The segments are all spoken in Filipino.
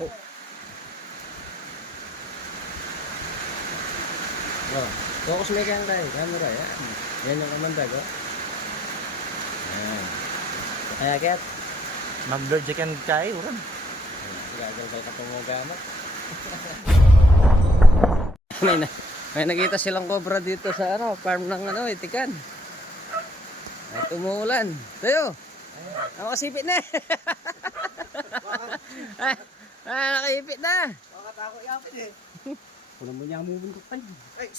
Oh. Oh. Focus may kang tayo. Camera yan. Yan yung kamandag oh. Yan. Kaya ket. Mag-blur chicken kay uran. Gagal ka tumugamot. may nakita silang cobra dito sa farm ng itikan. Ay tumuulan. Tayo. Ako kasipit na. Nakaipit na. Bakit ako yapit eh? Puno mo niya mubuntok pa. Ay.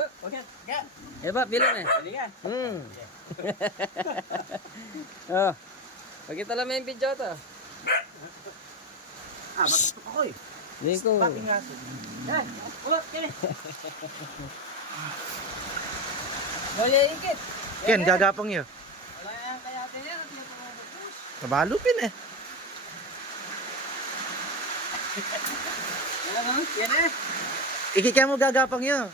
Okay. Ga. Eba, bilin na. Bili ka. Oh. Pakita lang yung video to. Matutok ako eh. Hindi ko. Bakit nga? Yan. Ulot kini. Wala ikit. Ken, gagapang yun. Wala yan kaya yan at yung pumubos. Nabalupin eh. Yan o, yan eh. Ikikaya mo gagapang yun.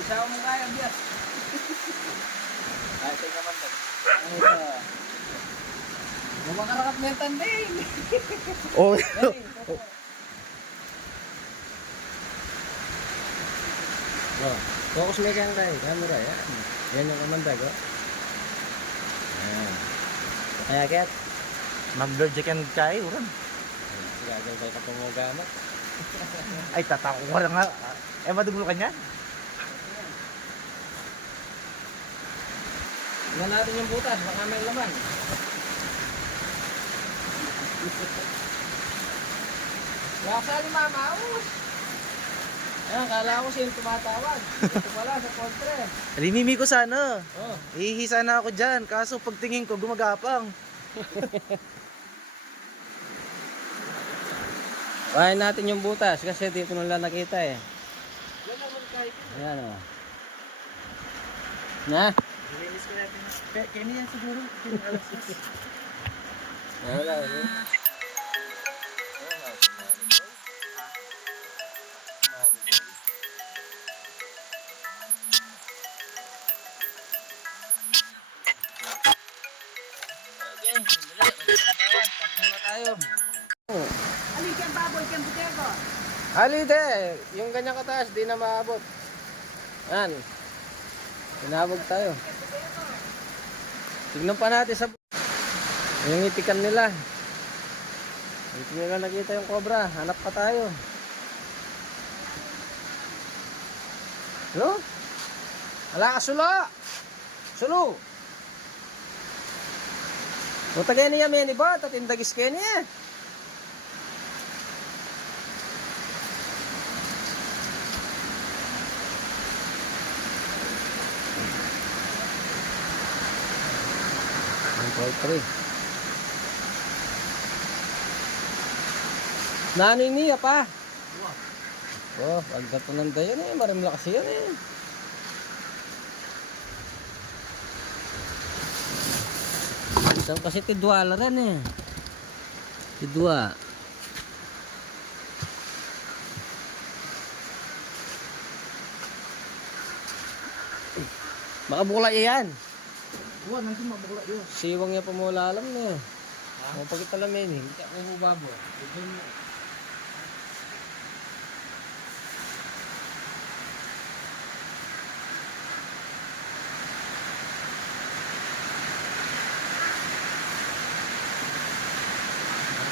Isa mo kaya biyak. Ay, tingnan naman to. Mamakarakat na yung tanding. Oh. Oh, focus may kang tayo. Camera yan. Yan yung kamandag oh. Yan. Kaya ket. Mag-blur chicken kay uran. Gagal ka tumugamot. Ay, tatako ko lang nga. Madugulo ka niya? Tingnan natin yung butas. Baka may laman. Wasa ni Mama Aus. Ayan, kala ko siyang tumatawag. Ito pala sa kontre. Alimimi ko sana. Oh. Ihihi sana ako dyan. Kaso pagtingin ko, gumagapang. Bahay natin yung butas kasi dito nung lang nakita eh. Ayan o. Na? Nilinis ko natin. Kaya niya siguro. Wala o. Tayo. Alin kang baboy, kang butego? Halide, yung ganyang kataas di na maabot. Yan. Inabog tayo. Tignan pa natin sa yung itikan nila. Dito nila nakita yung cobra. Hanap pa tayo. Hello? Wala ka sulo. Sulo. Utagay niya men iba. Tatindagis kayo niya. Nano niya pa? Oh, pagdato ng dayan eh, marimlakas yan eh. Isang kasi tidwala rin eh. Tidwa. Makabukla yan. Wah, nanti mabukla yun. Siwang niya pamulalam na eh. Mau pagkita lamin eh. Hindi ka may hubabo.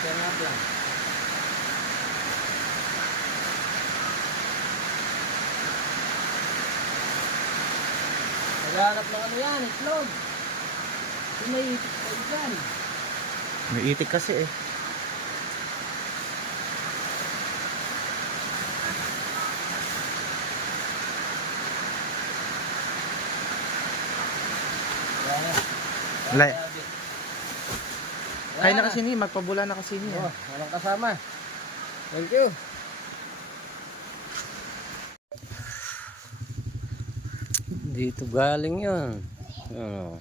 Kaya nga lang. Naghanap ng ano yan, itlog. Yung may itik pa dyan. May itik kasi eh. Lay. Kaya na kasi ni, magpabula na kasi ni. Oh, walang kasama. Thank you. Dito galing yun. Ano?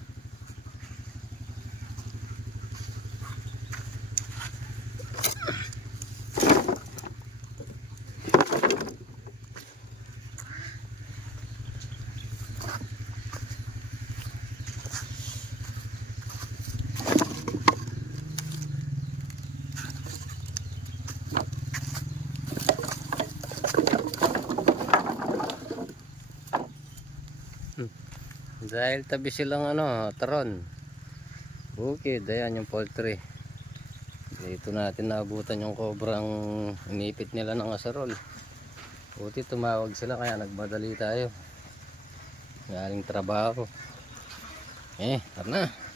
Dahil tabi silang ano, taron. Bukid, ayan yung poultry. Dito natin naabutan yung cobrang inipit nila ng asarol. Buti tumawag sila kaya nagmadali tayo. Galing trabaho. Tara na.